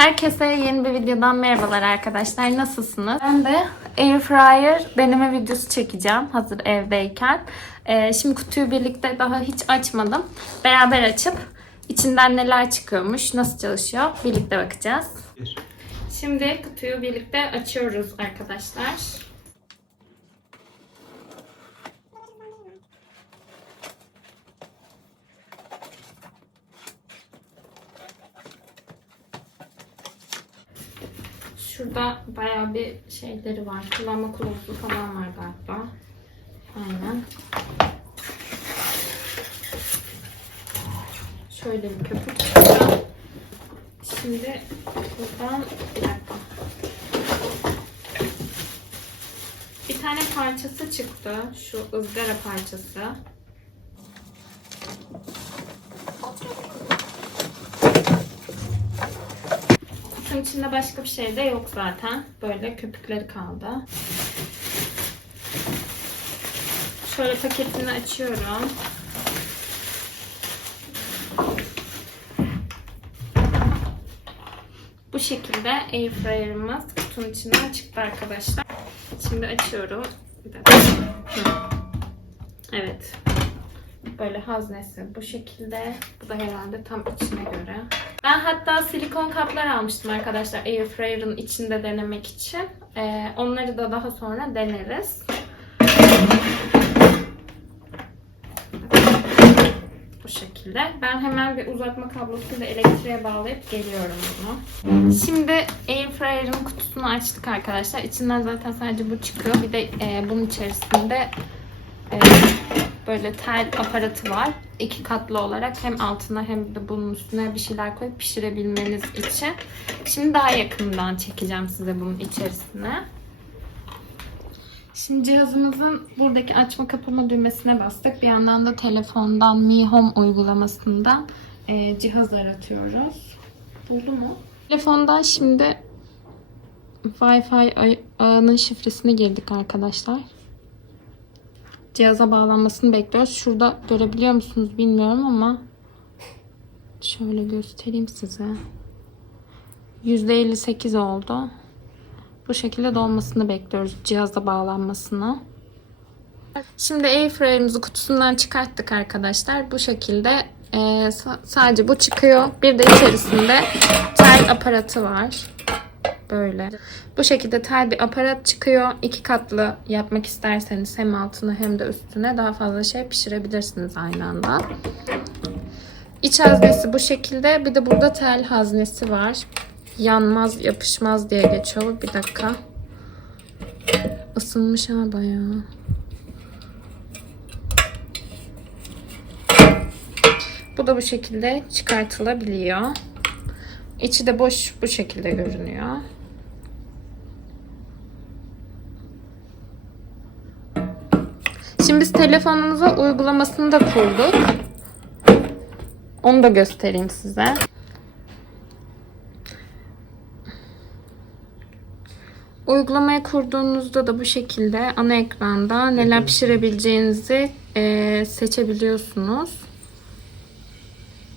Herkese yeni bir videodan merhabalar arkadaşlar. Nasılsınız? Ben de Airfryer deneme videosu çekeceğim hazır evdeyken. Ee, şimdi kutuyu birlikte daha hiç açmadım. Beraber açıp içinden neler çıkıyormuş, nasıl çalışıyor birlikte bakacağız. Şimdi kutuyu birlikte açıyoruz arkadaşlar. Şurada bayağı bir şeyleri var. Kullanma kılavuzu falan var galiba. Aynen. Şöyle bir köpük. Şimdi buradan bir dakika. Bir tane parçası çıktı. Şu ızgara parçası. Kutunun içinde başka bir şey de yok zaten. Böyle köpükleri kaldı. Şöyle paketini açıyorum. Bu şekilde airfryer'ımız kutunun içinden çıktı arkadaşlar. Şimdi açıyorum. Evet. Böyle haznesi bu şekilde. Bu da herhalde tam içine göre. Ben hatta silikon kaplar almıştım arkadaşlar Airfryer'ın içinde denemek için. Ee, onları da daha sonra deneriz. Bu şekilde. Ben hemen bir uzatma kablosuyla elektriğe bağlayıp geliyorum bunu. Şimdi Airfryer'ın kutusunu açtık arkadaşlar. İçinden zaten sadece bu çıkıyor. Bir de e, bunun içerisinde e, böyle tel aparatı var. İki katlı olarak hem altına hem de bunun üstüne bir şeyler koyup pişirebilmeniz için. Şimdi daha yakından çekeceğim size bunun içerisine. Şimdi cihazımızın buradaki açma kapama düğmesine bastık. Bir yandan da telefondan Mi Home uygulamasından e, cihaz aratıyoruz. Buldu mu? Telefondan şimdi Wi-Fi ağının şifresini girdik arkadaşlar cihaza bağlanmasını bekliyoruz. Şurada görebiliyor musunuz bilmiyorum ama şöyle göstereyim size. %58 oldu. Bu şekilde dolmasını bekliyoruz. Cihaza bağlanmasını. Şimdi airfryer'ımızı kutusundan çıkarttık arkadaşlar. Bu şekilde e, sadece bu çıkıyor. Bir de içerisinde tel aparatı var. Böyle. Bu şekilde tel bir aparat çıkıyor. İki katlı yapmak isterseniz hem altına hem de üstüne daha fazla şey pişirebilirsiniz aynı anda. İç haznesi bu şekilde. Bir de burada tel haznesi var. Yanmaz, yapışmaz diye geçiyor. Bir dakika. Isınmış ha bayağı. Bu da bu şekilde çıkartılabiliyor. İçi de boş bu şekilde görünüyor. Şimdi biz telefonumuza uygulamasını da kurduk. Onu da göstereyim size. Uygulamaya kurduğunuzda da bu şekilde ana ekranda neler pişirebileceğinizi e, seçebiliyorsunuz.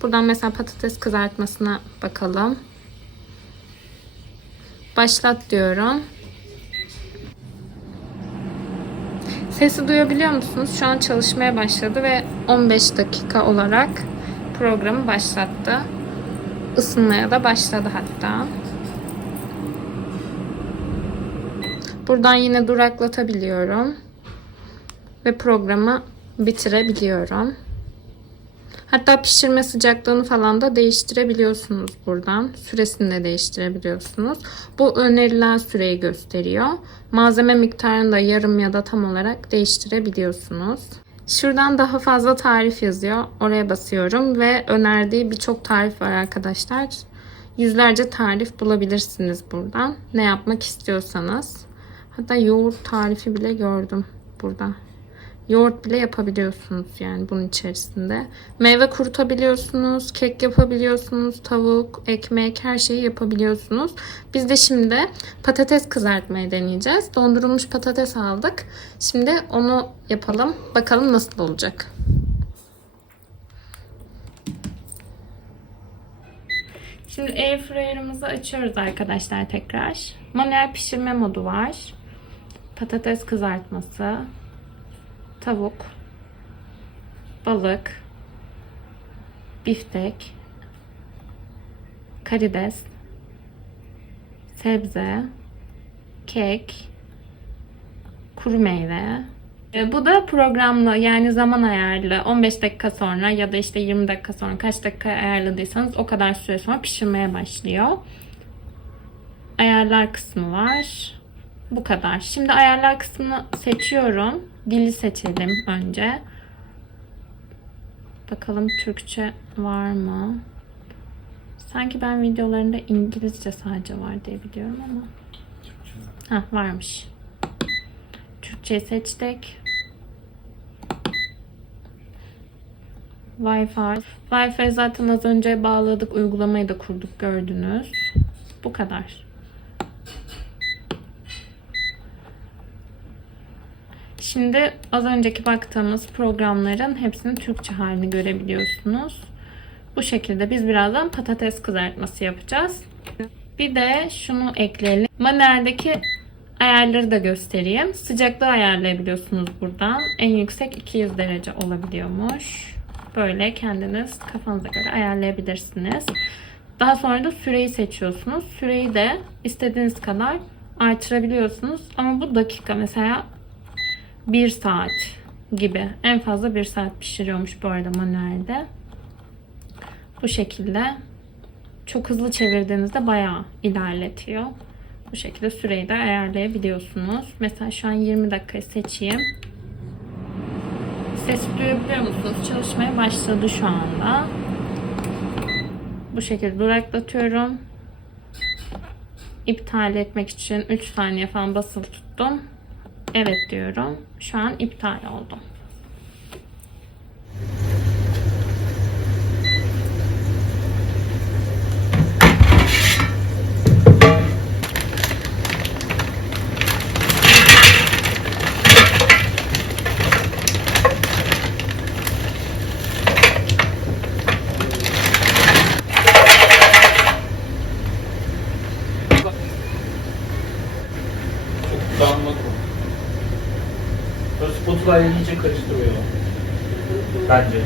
Buradan mesela patates kızartmasına bakalım. Başlat diyorum. Sesi duyabiliyor musunuz? Şu an çalışmaya başladı ve 15 dakika olarak programı başlattı. Isınmaya da başladı hatta. Buradan yine duraklatabiliyorum. Ve programı bitirebiliyorum. Hatta pişirme sıcaklığını falan da değiştirebiliyorsunuz buradan. Süresini de değiştirebiliyorsunuz. Bu önerilen süreyi gösteriyor. Malzeme miktarını da yarım ya da tam olarak değiştirebiliyorsunuz. Şuradan daha fazla tarif yazıyor. Oraya basıyorum ve önerdiği birçok tarif var arkadaşlar. Yüzlerce tarif bulabilirsiniz buradan. Ne yapmak istiyorsanız. Hatta yoğurt tarifi bile gördüm burada. Yoğurt bile yapabiliyorsunuz yani bunun içerisinde. Meyve kurutabiliyorsunuz, kek yapabiliyorsunuz, tavuk, ekmek her şeyi yapabiliyorsunuz. Biz de şimdi patates kızartmayı deneyeceğiz. Dondurulmuş patates aldık. Şimdi onu yapalım. Bakalım nasıl olacak. Şimdi airfryer'ımızı açıyoruz arkadaşlar tekrar. Manuel pişirme modu var. Patates kızartması, tavuk, balık, biftek, karides, sebze, kek, kuru meyve. E, Bu da programlı yani zaman ayarlı 15 dakika sonra ya da işte 20 dakika sonra kaç dakika ayarladıysanız o kadar süre sonra pişirmeye başlıyor. Ayarlar kısmı var. Bu kadar. Şimdi ayarlar kısmını seçiyorum. Dili seçelim önce. Bakalım Türkçe var mı? Sanki ben videolarında İngilizce sadece var diye biliyorum ama. Ha varmış. Türkçeyi seçtik. Wi-Fi. Wi-Fi zaten az önce bağladık. Uygulamayı da kurduk gördünüz. Bu kadar. Şimdi az önceki baktığımız programların hepsinin Türkçe halini görebiliyorsunuz. Bu şekilde biz birazdan patates kızartması yapacağız. Bir de şunu ekleyelim. Manueldeki ayarları da göstereyim. Sıcaklığı ayarlayabiliyorsunuz buradan. En yüksek 200 derece olabiliyormuş. Böyle kendiniz kafanıza göre ayarlayabilirsiniz. Daha sonra da süreyi seçiyorsunuz. Süreyi de istediğiniz kadar artırabiliyorsunuz. Ama bu dakika mesela 1 saat gibi. En fazla 1 saat pişiriyormuş bu arada manuelde. Bu şekilde çok hızlı çevirdiğinizde bayağı ilerletiyor. Bu şekilde süreyi de ayarlayabiliyorsunuz. Mesela şu an 20 dakika seçeyim. Ses duyabiliyor musunuz? Çalışmaya başladı şu anda. Bu şekilde duraklatıyorum. İptal etmek için 3 saniye falan basılı tuttum. Evet diyorum. Şu an iptal oldu. Böyle spatula ile iyice karıştırıyor. Bence.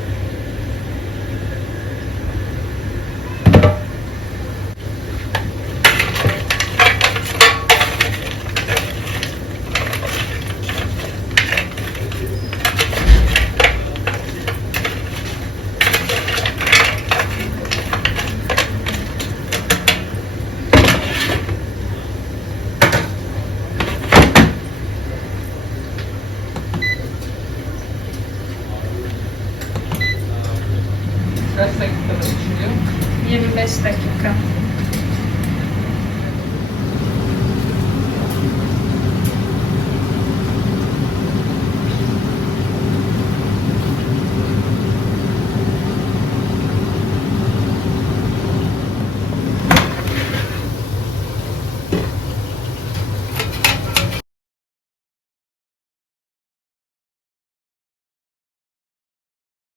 Kaç dakikada pişiriyor? 25 dakika.